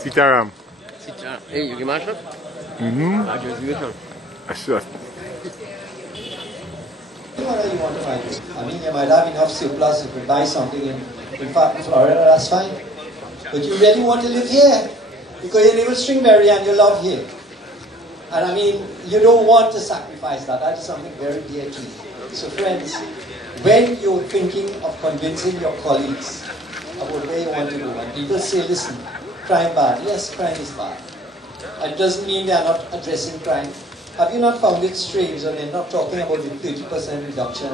Sitaram. Sitaram. Hey, you give me a shot? Mm-hmm. I just give it a A shot. Whatever you want to buy. I mean, you might have enough surplus, you could buy something in Florida, that's fine. But you really want to live here because you live in Stringberry and you love here. And I mean, you don't want to sacrifice that. That is something very dear to you. So friends, when you're thinking of convincing your colleagues about where you want to go, and people say, listen, crime bad. Yes, crime is bad. It doesn't mean they are not addressing crime. Have you not found it strange that they're not talking about the 30% reduction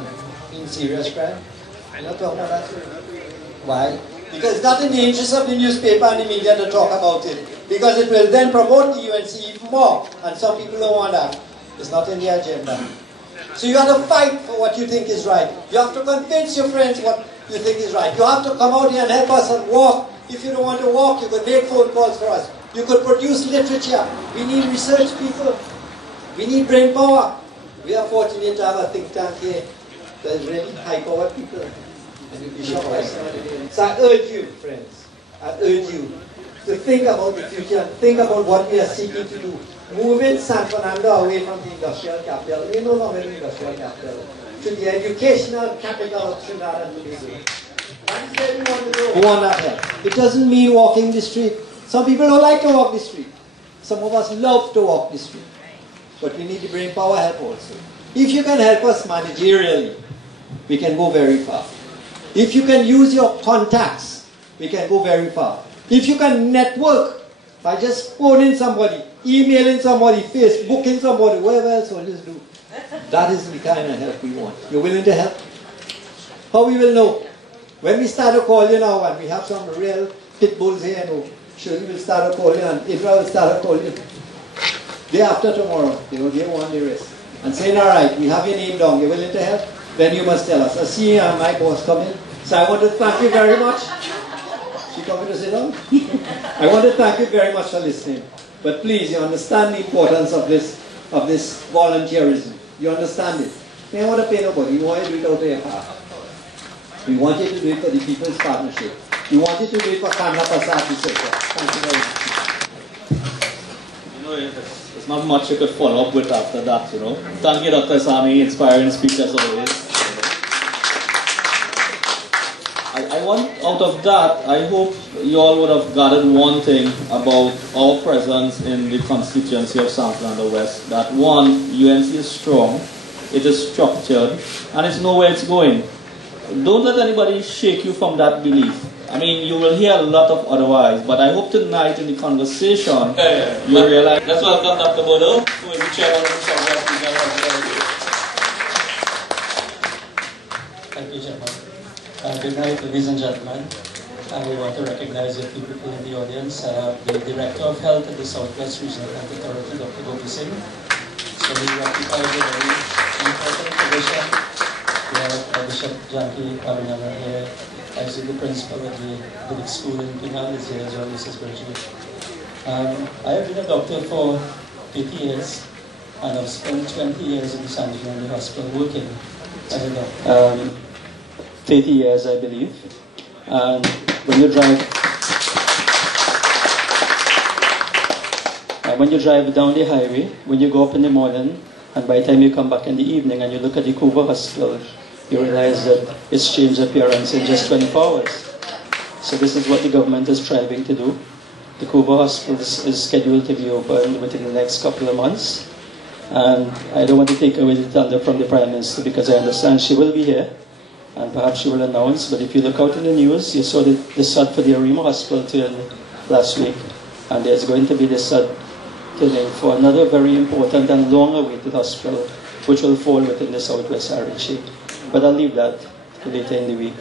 in serious crime? You're not talking about that? Why? Because it's not in the interest of the newspaper and the media to talk about it. Because it will then promote the UNC even more. And some people don't want that. It's not in the agenda. So you have to fight for what you think is right. You have to convince your friends what you think is right. You have to come out here and help us and walk. If you don't want to walk, you could make phone calls for us. You could produce literature. We need research people. We need brain power. We are fortunate to have a think tank here that really high-powered people. And you'll be shocked by some of the things. So I urge you, friends, I urge you to think about the future and think about what we are seeking to do. Moving San Fernando away from the industrial capital, we no longer the industrial capital, to the educational capital of Trinidad and Tobago. That is where we want to go. We want that help. It doesn't mean walking the street. Some people don't like to walk the street. Some of us love to walk the street. But we need the brain power help also. If you can help us managerially, we can go very far. If you can use your contacts, we can go very far. If you can network by just phoning somebody, emailing somebody, Facebooking somebody, whatever else soldiers do, that is the kind of help we want. You're willing to help? How we will know? When we start a call you now, and we have some real pit bulls here, sure we will start a call you, and Israel will start a call you. Day after tomorrow, they want the rest. And saying, all right, we have your name down, you're willing to help? Then you must tell us. I see my boss coming. So I want to thank you very much. She coming to sit down? I want to thank you very much for listening. But please, you understand the importance of this volunteerism. You understand it. We don't want to pay nobody. We want you to do it out of your heart. We want you to do it for the People's Partnership. We want you to do it for Kamla Pasati Sector. Thank you very much. There's not much you could follow up with after that, Thank you, Dr. Sami, inspiring speech as always. I want, out of that, I hope you all would have gathered one thing about our presence in the constituency of San Fernando West. That one, UNC is strong, it is structured, and it's know where it's going. Don't let anybody shake you from that belief. I mean, you will hear a lot of otherwise, but I hope tonight in the conversation, you realize. Let's welcome Dr. Bodo, who is the chairman of the Southwest Regional Hospital. Thank you, Chairman. Good night, ladies and gentlemen. I want to recognize a few people in the audience. I have the Director of Health at the Southwest Regional Health Authority, Dr. Gopi Singh. So he occupies a very important position. We have Bishop Janki Kavinala here. I see the principal of the Village School in Pinal is here as well, Mrs. Virginia. I have been a doctor for 50 years, and I've spent 20 years in the San Fernando Hospital working as a doctor. 30 years, I believe. And when you drive down the highway, when you go up in the morning, and by the time you come back in the evening and you look at the Cuba Hospital, you realize that it's changed appearance in just 24 hours. So this is what the government is striving to do. The Cuba Hospital is scheduled to be open within the next couple of months. And I don't want to take away the thunder from the Prime Minister because I understand she will be here. And perhaps she will announce, but if you look out in the news, you saw the SUD for the Arima Hospital turn last week. And there's going to be the SUD turning for another very important and long-awaited hospital, which will fall within the Southwest RHA. But I'll leave that to later in the week.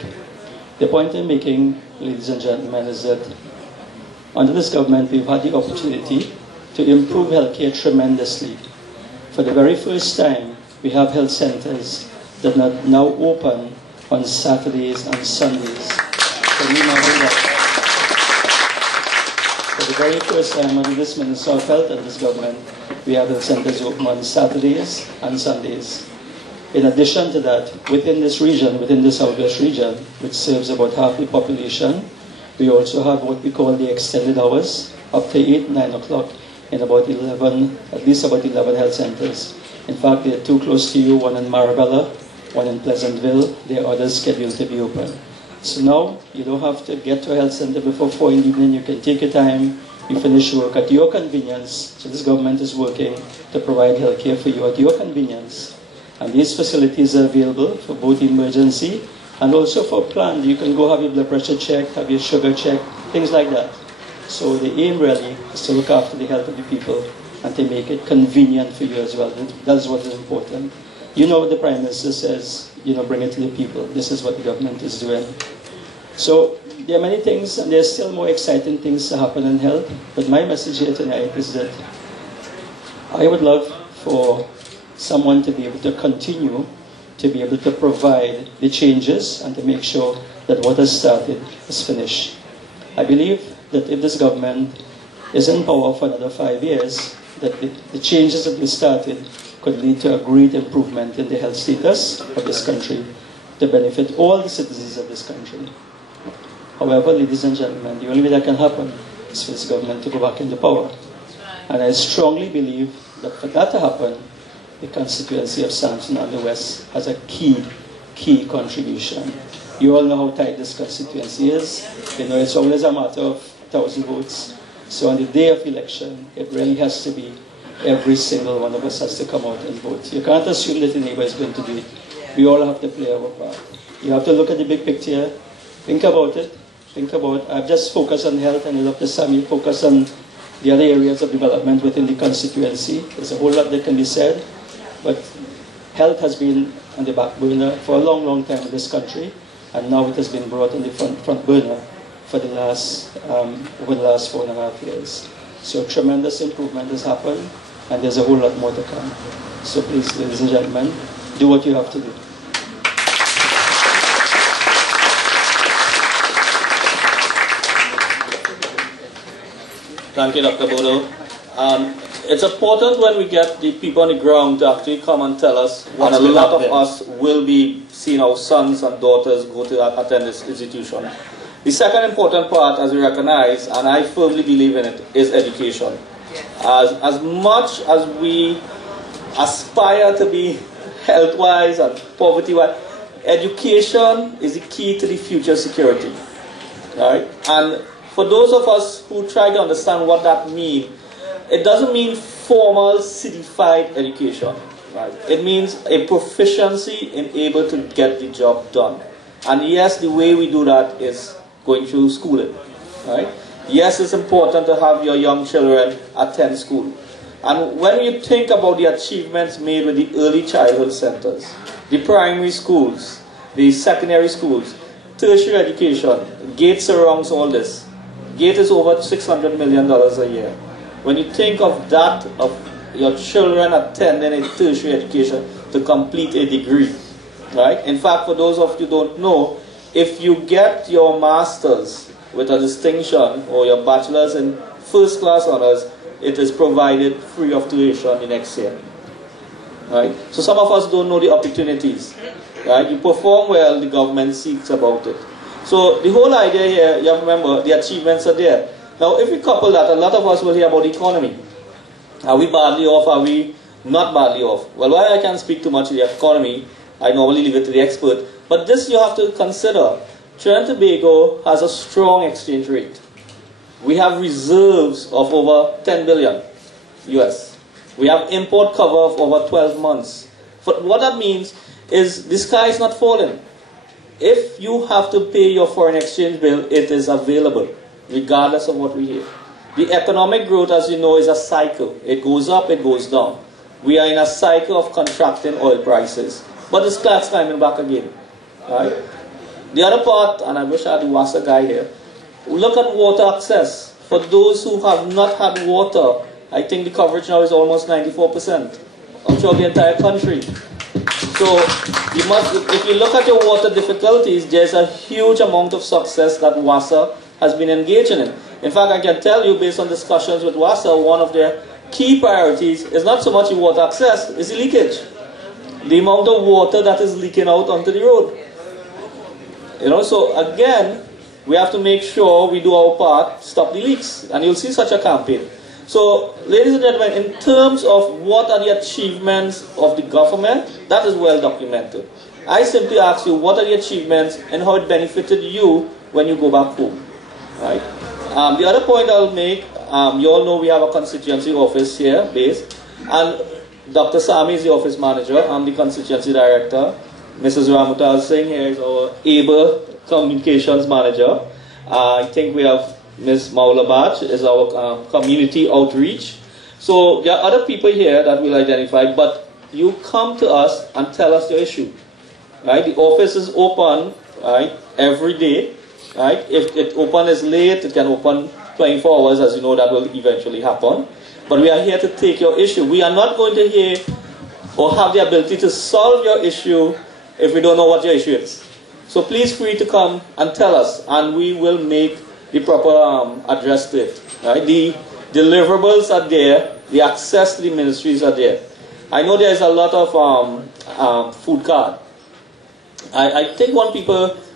The point I'm making, ladies and gentlemen, is that under this government, we've had the opportunity to improve healthcare tremendously. For the very first time, we have health centers that are now open on Saturdays and Sundays. For me, not only that. For the very first time under this Minister of Health and this government, we have health centers open on Saturdays and Sundays. In addition to that, within this region, within the Southwest region, which serves about half the population, we also have what we call the extended hours, up to 8, 9 o'clock, in about 11, at least about 11 health centers. In fact, there are 2 close to you, one in Marabella, one in Pleasantville. There are others scheduled to be open. So now, you don't have to get to a health center before 4 in the evening. You can take your time, you finish work at your convenience. So this government is working to provide health care for you at your convenience. And these facilities are available for both emergency and also for planned. You can go have your blood pressure checked, have your sugar checked, things like that. So the aim really is to look after the health of the people and to make it convenient for you as well. That's what is important. You know what the Prime Minister says, bring it to the people. This is what the government is doing. So there are many things, and there's still more exciting things to happen in health. But my message here tonight is that I would love for someone to be able to continue to be able to provide the changes and to make sure that what has started is finished. I believe that if this government is in power for another 5 years, that the changes that we started could lead to a great improvement in the health status of this country to benefit all the citizens of this country. However, ladies and gentlemen, the only way that can happen is for this government to go back into power. And I strongly believe that for that to happen, the constituency of San Fernando West has a key contribution. You all know how tight this constituency is. It's always a matter of 1,000 votes. So on the day of election, it really has to be every single one of us has to come out and vote. You can't assume that the neighbor is going to do it. We all have to play our part. You have to look at the big picture, think about it, I've just focused on health, and I'd love to see you focus on the other areas of development within the constituency. There's a whole lot that can be said, but health has been on the back burner for a long time in this country, and now it has been brought on the front burner for the last, over the last 4.5 years. So tremendous improvement has happened, and there's a whole lot more to come. So please, ladies and gentlemen, do what you have to do. Thank you, Dr. Bodo. It's important when we get the people on the ground to actually come and tell us what a lot of us will be seeing our sons and daughters go to attend this institution. The second important part, as we recognize, and I firmly believe in it, is education. As much as we aspire to be health-wise and poverty-wise, education is the key to the future security. Right? And for those of us who try to understand what that means, it doesn't mean formal, citified education. Right? It means a proficiency in able to get the job done. And yes, the way we do that is going through schooling. Right? Yes, it's important to have your young children attend school. And when you think about the achievements made with the early childhood centers, the primary schools, the secondary schools, tertiary education, GATE surrounds all this. GATE is over $600 million a year. When you think of that, of your children attending a tertiary education to complete a degree, right? In fact, for those of you who don't know, if you get your master's with a distinction or your bachelor's in first class honors, it is provided free of tuition the next year. Right? So some of us don't know the opportunities. Right? You perform well, the government seeks about it. So the whole idea here, you have to remember, the achievements are there. Now, if we couple that, a lot of us will hear about the economy. Are we badly off? Are we not badly off? Well, while I can't speak too much of the economy, I normally leave it to the expert. But this you have to consider. Trinidad Tobago has a strong exchange rate. We have reserves of over 10 billion US. We have import cover of over 12 months. But what that means is the sky is not falling. If you have to pay your foreign exchange bill, it is available, regardless of what we hear. The economic growth, as you know, is a cycle. It goes up, it goes down. We are in a cycle of contracting oil prices. But the sky's climbing back again. Right? The other part, and I wish I had the WASA guy here, look at water access. For those who have not had water, I think the coverage now is almost 94% throughout the entire country. So you must, if you look at your water difficulties, there's a huge amount of success that WASA has been engaging in. In fact, I can tell you based on discussions with WASA, one of their key priorities is not so much the water access, it's the leakage. The amount of water that is leaking out onto the road. You know, so again, we have to make sure we do our part to stop the leaks. And you'll see such a campaign. So, ladies and gentlemen, in terms of what are the achievements of the government, that is well documented. I simply ask you, what are the achievements and how it benefited you when you go back home? Right? The other point I'll make, you all know we have a constituency office here based, and Dr. Sami is the office manager. I'm the constituency director. Mrs. Ramutal Singh here is our able communications manager. I think we have Ms. Maulabach is our community outreach. So there are other people here that we'll identify, but you come to us and tell us your issue. Right? The office is open, right, every day. Right? If it open is late, it can open 24 hours, as you know, that will eventually happen. But we are here to take your issue. We are not going to hear or have the ability to solve your issue if we don't know what your issue is. So please free to come and tell us, and we will make the proper address to it. Right? The deliverables are there, the access to the ministries are there. I know there is a lot of food card. I think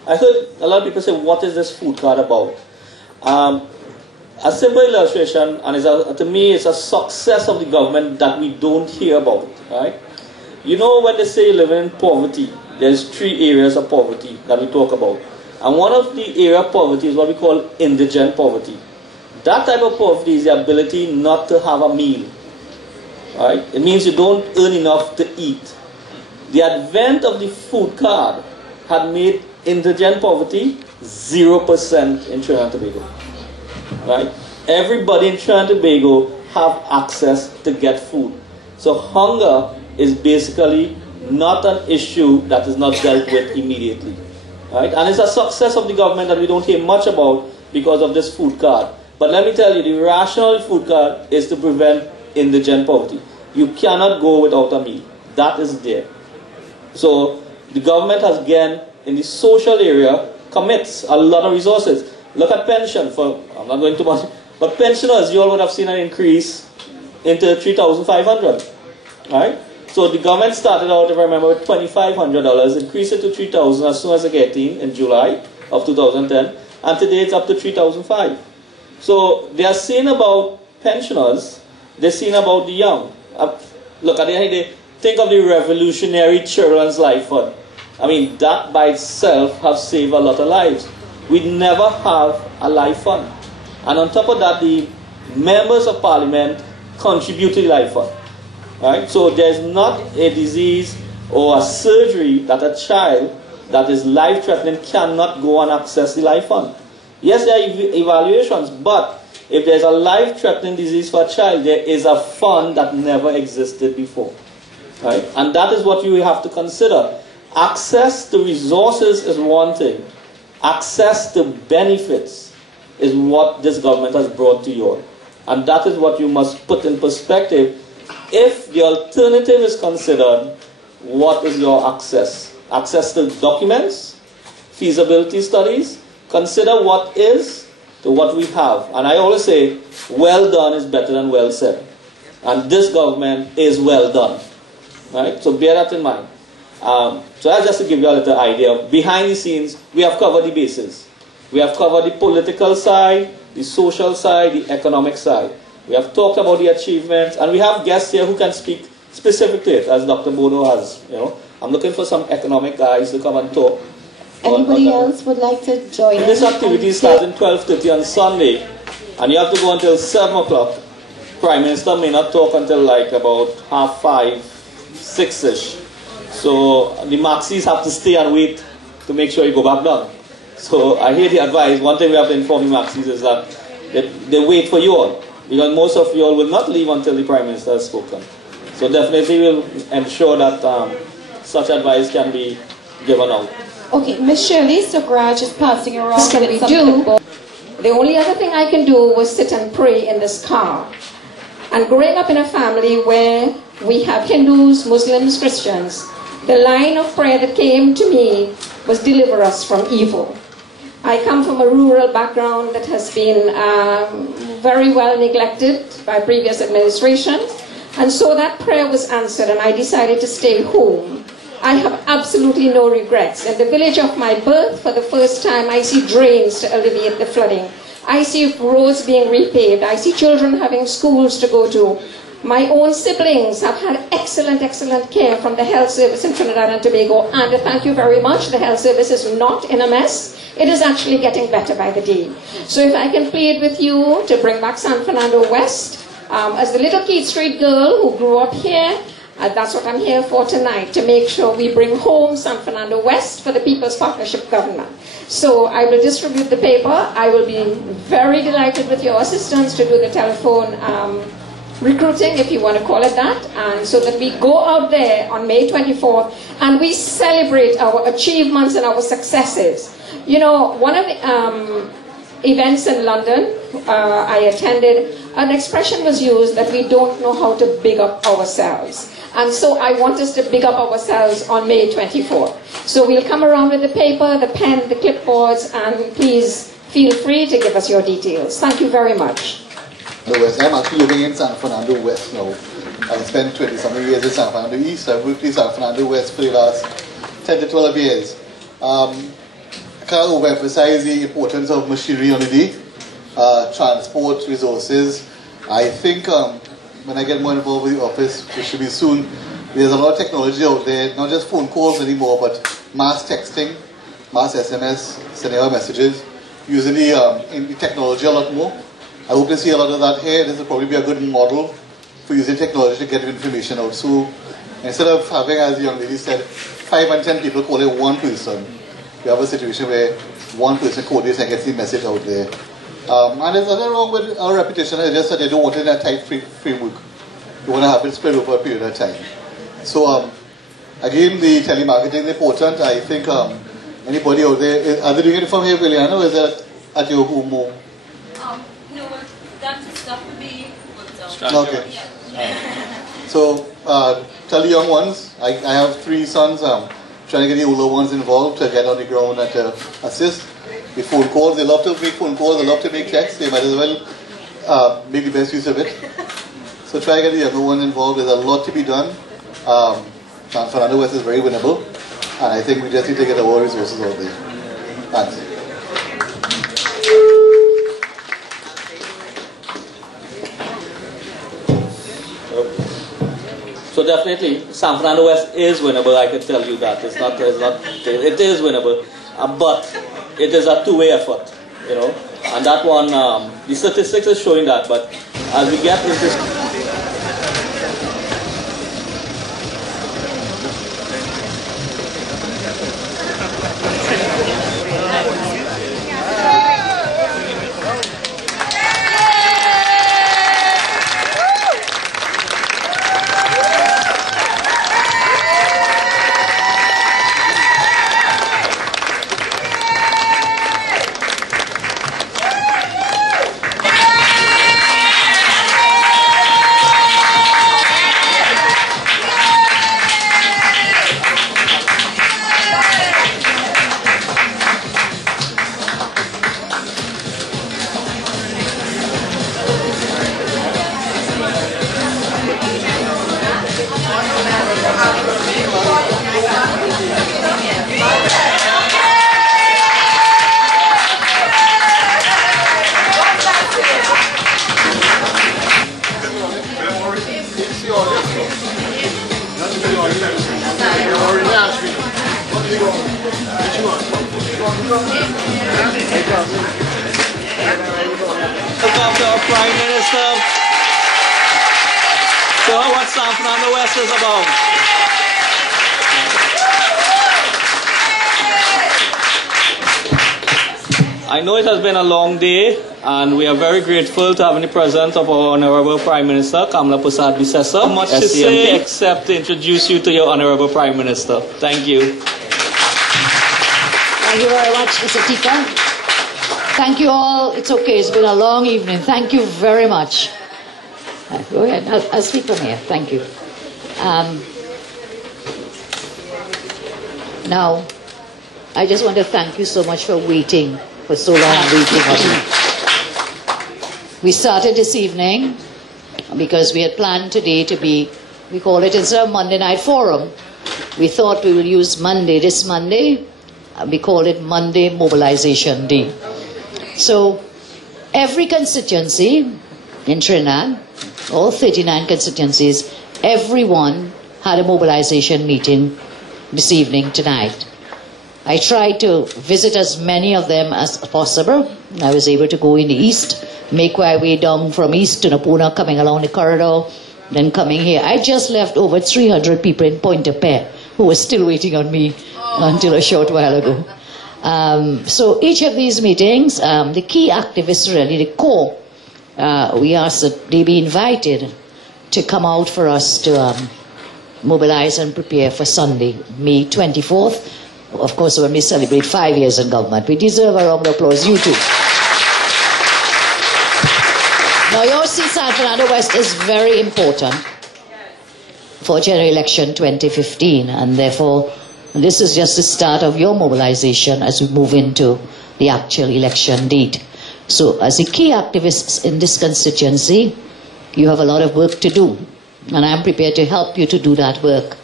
I heard a lot of people say, what is this food card about? A simple illustration, and to me it's a success of the government that we don't hear about. Right? You know, when they say you live in poverty, there's 3 areas of poverty that we talk about. And one of the area of poverty is what we call indigent poverty. That type of poverty is the ability not to have a meal. Right? It means you don't earn enough to eat. The advent of the food card had made indigent poverty 0% in Trinidad Tobago. Right? Everybody in Trinidad Tobago have access to get food. So hunger is basically not an issue that is not dealt with immediately. Right? And it's a success of the government that we don't hear much about because of this food card. But let me tell you, the rationale of the food card is to prevent indigent poverty. You cannot go without a meal. That is there. So the government has, again, in the social area, commits a lot of resources. Look at pension. I'm not going too much, but pensioners, you all would have seen an increase into $3,500. Right? So the government started out, if I remember, with $2,500, increased it to $3,000 as soon as they get in July of 2010, and today it's up to $3,500. So they are saying about pensioners, they're saying about the young. Look at it, think of the revolutionary Children's Life Fund. I mean, that by itself has saved a lot of lives. We never have a life fund. And on top of that, the members of parliament contribute to the life fund. Right? So there's not a disease or a surgery that a child that is life-threatening cannot go and access the life fund. Yes, there are evaluations, but if there's a life-threatening disease for a child, there is a fund that never existed before. Right? And that is what you have to consider. Access to resources is one thing. Access to benefits is what this government has brought to you. And that is what you must put in perspective. If the alternative is considered, what is your access? Access to documents, feasibility studies. Consider what is to what we have. And I always say, well done is better than well said. And this government is well done. Right? So bear that in mind. So that's just to give you a little idea. Behind the scenes, we have covered the bases. We have covered the political side, the social side, the economic side. We have talked about the achievements, and we have guests here who can speak specific to it, as Dr. Bono has. You know, I'm looking for some economic guys to come and talk. Anybody else would like to join us? This activity starts at 12:30 on Sunday, and you have to go until 7 o'clock. Prime Minister may not talk until like about 5:30, 6-ish. So the Maxis have to stay and wait to make sure you go back down. So I hear the advice. One thing we have to inform the Maxis is that they wait for you all, because most of you all will not leave until the Prime Minister has spoken. So definitely we'll ensure that such advice can be given out. Okay, Miss Shirley Sukraj is passing around. What can we do? The only other thing I can do was sit and pray in this car. And growing up in a family where we have Hindus, Muslims, Christians, The line of prayer that came to me was, "Deliver us from evil." I come from a rural background that has been very well neglected by previous administrations, and so that prayer was answered, and I decided to stay home. I have absolutely no regrets. In the village of my birth, for the first time, I see drains to alleviate the flooding. I see roads being repaved. I see children having schools to go to. My own siblings have had excellent, excellent care from the health service in Trinidad and Tobago, and thank you very much. The health service is not in a mess. It is actually getting better by the day. So if I can plead with you to bring back San Fernando West, as the little Keith Street girl who grew up here, that's what I'm here for tonight, to make sure we bring home San Fernando West for the People's Partnership Government. So I will distribute the paper. I will be very delighted with your assistance to do the telephone recruiting, if you want to call it that, and so that we go out there on May 24th and we celebrate our achievements and our successes. You know, one of the events in London I attended, an expression was used that we don't know how to big up ourselves. And so I want us to big up ourselves on May 24th. So we'll come around with the paper, the pen, the clipboards, and please feel free to give us your details. Thank you very much. West. I'm actually living in San Fernando West now. I spent 20-something years in San Fernando East. I've worked in San Fernando West for the last 10 to 12 years. I can't overemphasize the importance of machinery on the day, transport, resources. I think when I get more involved with the office, which should be soon, there's a lot of technology out there, not just phone calls anymore, but mass texting, mass SMS, sending out messages, using the technology a lot more. I hope to see a lot of that here. This will probably be a good model for using technology to get information out. So instead of having, as the young lady said, 5 and 10 people calling one person, we have a situation where one person coordinates and gets the message out there. And there's nothing wrong with our reputation. It's just that they don't want it in a tight framework. They want to have it spread over a period of time. So again, the telemarketing is important. I think anybody out there, are they doing it from here, Williana, or is that at your home more? That stuff would be okay. So tell the young ones, I have 3 sons, trying to get the older ones involved to get on the ground and to assist. The phone calls, they love to make phone calls, they love to make texts, they might as well make the best use of it. So try to get the younger ones involved. There's a lot to be done. San Fernando West is very winnable, and I think we just need to get our resources out there. Thanks. So definitely, San Fernando West is winnable. I can tell you that it is winnable, but it is a two-way effort, you know. And that one, the statistics is showing that. But as we get into I know it has been a long day, and we are very grateful to having the presence of our Honorable Prime Minister, Kamala Prasad Bisesa. Not much to say except to introduce you to your Honorable Prime Minister. Thank you. Thank you very much, Mr. Tika. Thank you all. It's okay. It's been a long evening. Thank you very much. Go ahead. I'll speak from here. Thank you. Now, I just want to thank you so much for waiting, for so long waiting on me. We started this evening because we had planned today to be, we call it, instead of Monday Night Forum, we thought we will use this Monday, we call it Monday Mobilization Day. So, every constituency in Trinidad, all 39 constituencies, everyone had a mobilization meeting this evening, tonight. I tried to visit as many of them as possible. I was able to go in the east, make my way down from east to Napuna, coming along the corridor, then coming here. I just left over 300 people in Pointe-a-Paix who were still waiting on me until a short while ago. So each of these meetings, the key activists really, the core, we asked that they be invited to come out for us to mobilize and prepare for Sunday, May 24th. Of course, when we celebrate 5 years in government. We deserve a round of applause, you too. Now, you all see San Fernando West is very important for general election 2015, and therefore, this is just the start of your mobilization as we move into the actual election date. So, as the key activists in this constituency, you have a lot of work to do, and I am prepared to help you to do that work,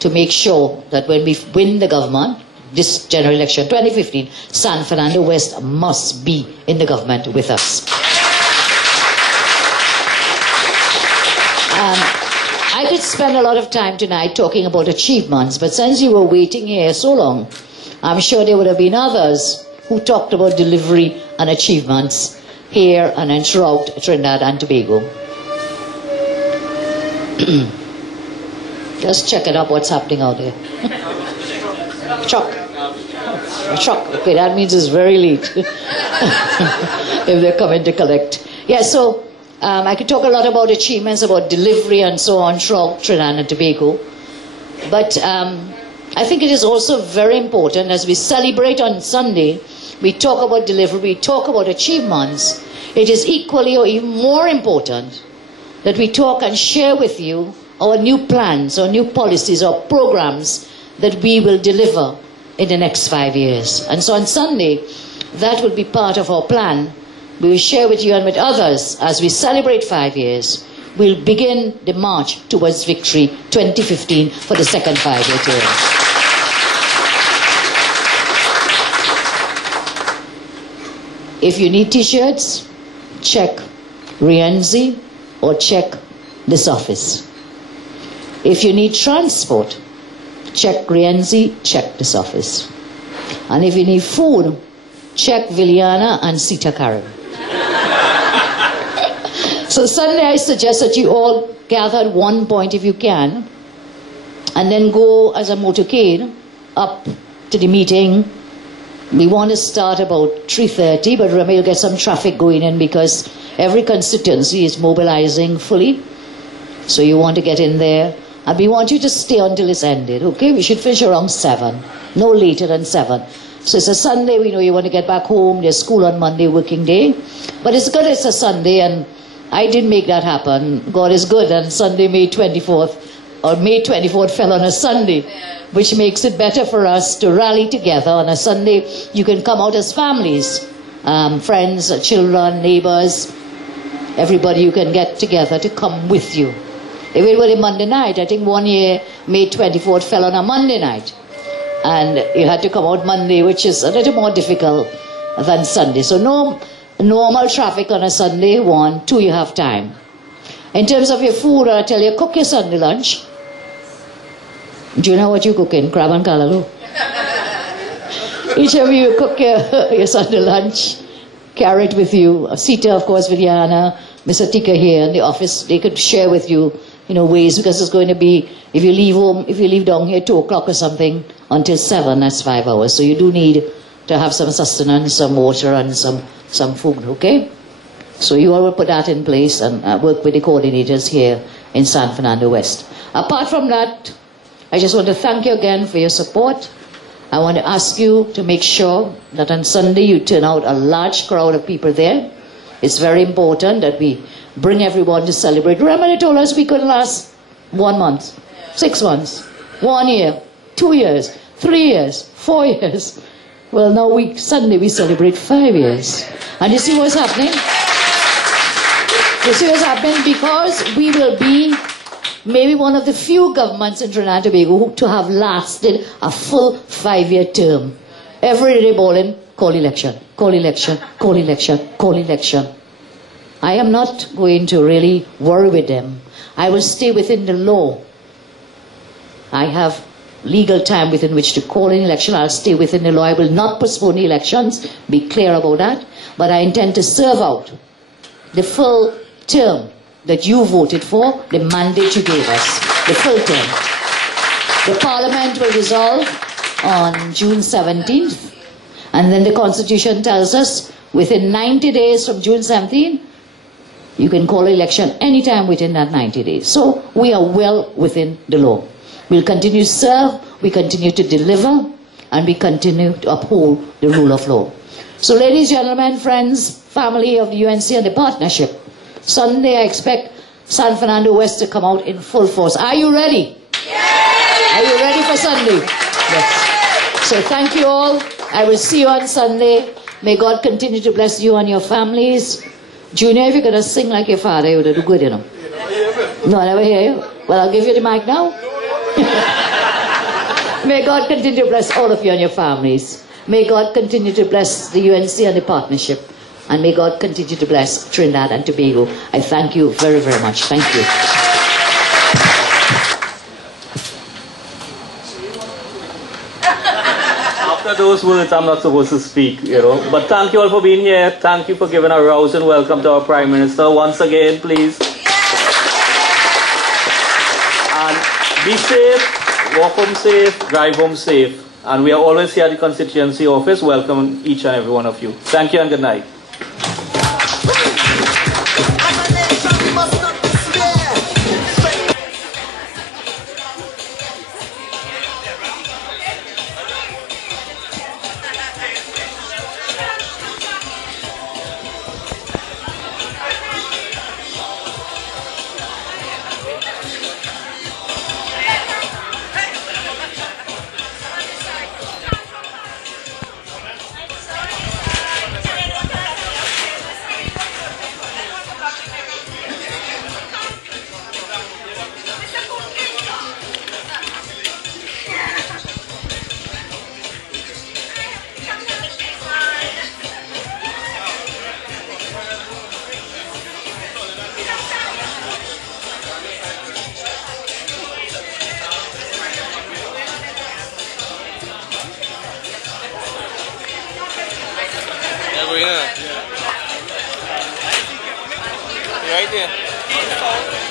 to make sure that when we win the government, this general election 2015, San Fernando West must be in the government with us. I could spend a lot of time tonight talking about achievements, but since you were waiting here so long, I'm sure there would have been others who talked about delivery and achievements here and then throughout Trinidad and Tobago. Just check it up what's happening out there. Truck. Okay, that means it's very late if they're coming to collect. Yeah, so I could talk a lot about achievements, about delivery and so on throughout Trinidad and Tobago. But I think it is also very important as we celebrate on Sunday, we talk about delivery, we talk about achievements. It is equally or even more important that we talk and share with you our new plans, our new policies, our programs that we will deliver in the next 5 years. And so on Sunday, that will be part of our plan. We will share with you and with others as we celebrate 5 years. We'll begin the march towards victory 2015 for the second 5-year term. If you need t-shirts, check Rienzi or check this office. If you need transport, check Rienzi, check this office. And if you need food, check Viliana and Sita Karen. So Sunday I suggest that you all gather at one point if you can, and then go as a motorcade up to the meeting. We want to start about 3:30, but remember you'll get some traffic going in because every constituency is mobilizing fully. So you want to get in there. And we want you to stay until it's ended, okay? We should finish around 7, no later than 7. So it's a Sunday, we know you want to get back home, there's school on Monday, working day. But it's good it's a Sunday, and I did make that happen. God is good, and Sunday, May 24th, or May 24th fell on a Sunday, which makes it better for us to rally together. On a Sunday, you can come out as families, friends, children, neighbors, everybody you can get together to come with you. If it were a Monday night, I think one year, May 24th fell on a Monday night. And you had to come out Monday, which is a little more difficult than Sunday. So no normal traffic on a Sunday, 1, 2, you have time. In terms of your food, I tell you, cook your Sunday lunch. Do you know what you're cooking? Crab and callaloo. Each of you cook your Sunday lunch, carry it with you. Sita, of course, Viviana, Mr. Tika here in the office, they could share with you, ways, because it's going to be, if you leave home, if you leave down here 2 o'clock or something, until 7, that's 5 hours. So you do need to have some sustenance, some water, and some food, okay? So you all will put that in place and work with the coordinators here in San Fernando West. Apart from that, I just want to thank you again for your support. I want to ask you to make sure that on Sunday you turn out a large crowd of people there. It's very important that we bring everyone to celebrate. Remember they told us we could last 1 month, 6 months, 1 year, 2 years. 3 years, 4 years. Well, now suddenly we celebrate 5 years. And you see what's happening? You see what's happening? Because we will be maybe one of the few governments in Trinidad and Tobago to have lasted a full 5-year term. Every day bowling, call election, call election, call election, call election. I am not going to really worry with them. I will stay within the law. I have legal time within which to call an election. I'll stay within the law. I will not postpone the elections. Be clear about that. But I intend to serve out the full term that you voted for, the mandate you gave us, the full term. The Parliament will dissolve on June 17th. And then the Constitution tells us within 90 days from June 17th, you can call an election anytime within that 90 days. So we are well within the law. We'll continue to serve, we continue to deliver, and we continue to uphold the rule of law. So ladies, gentlemen, friends, family of the UNC and the partnership, Sunday I expect San Fernando West to come out in full force. Are you ready? Yes! Are you ready for Sunday? Yes. So thank you all. I will see you on Sunday. May God continue to bless you and your families. Junior, if you're going to sing like your father, you would do good, you know. No, I never hear you. Well, I'll give you the mic now. May God continue to bless all of you and your families. May God continue to bless the UNC and the partnership. And may God continue to bless Trinidad and Tobago. I thank you very, very much. Thank you. After those words, I'm not supposed to speak, you know. But thank you all for being here. Thank you for giving a rousing welcome to our Prime Minister. Once again, please. And be safe, walk home safe, drive home safe. And we are always here at the constituency office. Welcome each and every one of you. Thank you and good night.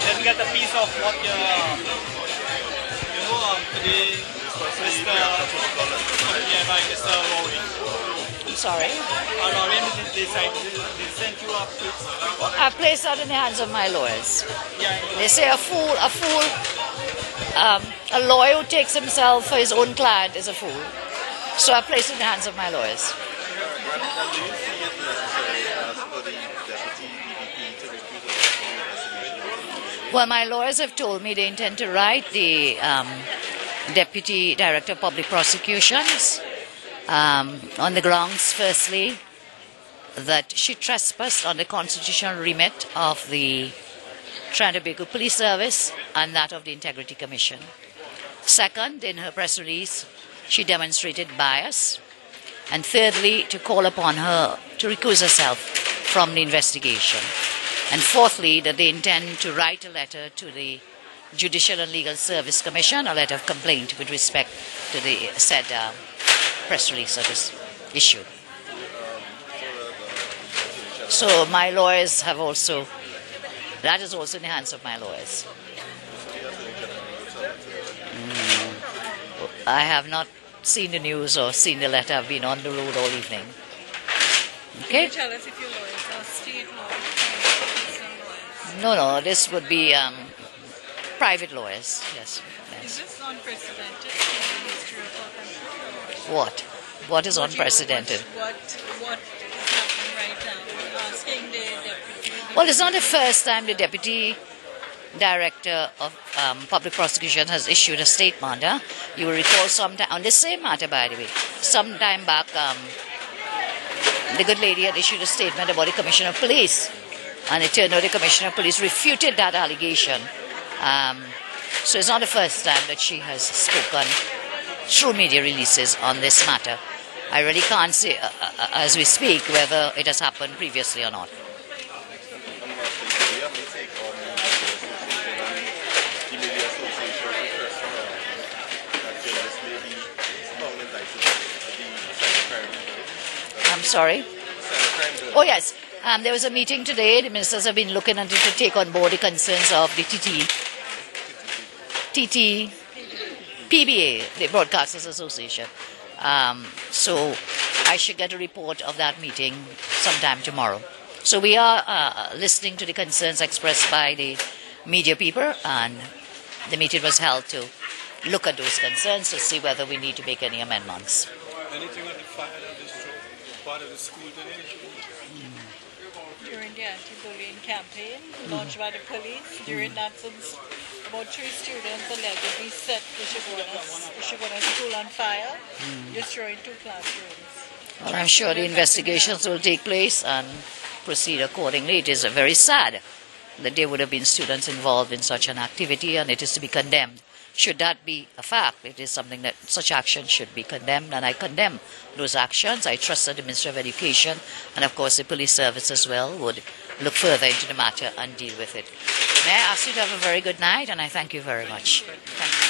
Didn't get a piece of what today, Mr. Rory. I'm sorry? Rory, they sent you up to... I placed that in the hands of my lawyers. They say a lawyer who takes himself for his own client is a fool. So I placed it in the hands of my lawyers. Well, my lawyers have told me they intend to write the Deputy Director of Public Prosecutions on the grounds, firstly, that she trespassed on the constitutional remit of the Trinidad and Tobago Police Service and that of the Integrity Commission. Second, in her press release, she demonstrated bias. And thirdly, to call upon her to recuse herself from the investigation. And fourthly, that they intend to write a letter to the Judicial and Legal Service Commission, a letter of complaint with respect to the said press release of this issue. So my lawyers have also, that is also in the hands of my lawyers. I have not seen the news or seen the letter. I've been on the road all evening. Okay? Can you tell us if your lawyers are state lawyers? No, this would be private lawyers, yes. Is this unprecedented in the history of our country? What? What is unprecedented? What is happening right now? We're asking the deputy... Well, it's not the first time the deputy Director of Public Prosecution has issued a statement. You will recall sometime on this same matter, by the way, some time back, the good lady had issued a statement about the Commissioner of Police, and it turned out the Commissioner of Police refuted that allegation. So it's not the first time that she has spoken through media releases on this matter. I really can't say, as we speak, whether it has happened previously or not. I'm sorry? Oh, yes. There was a meeting today. The ministers have been looking at it to take on board the concerns of the PBA, the Broadcasters Association. So I should get a report of that meeting sometime tomorrow. So we are listening to the concerns expressed by the media people, and the meeting was held to look at those concerns to see whether we need to make any amendments. Anything on the fire that is part of the school today? During the anti-bullying campaign launched by the police, during that, since about 3 students allegedly set the Shigona school on fire, destroying 2 classrooms. Well, I'm sure the investigations will take place and proceed accordingly. It is very sad that there would have been students involved in such an activity, and it is to be condemned. Should that be a fact, it is something that such action should be condemned, and I condemn those actions. I trust that the Ministry of Education and, of course, the police service as well would look further into the matter and deal with it. May I ask you to have a very good night, and I thank you very much. Thank you.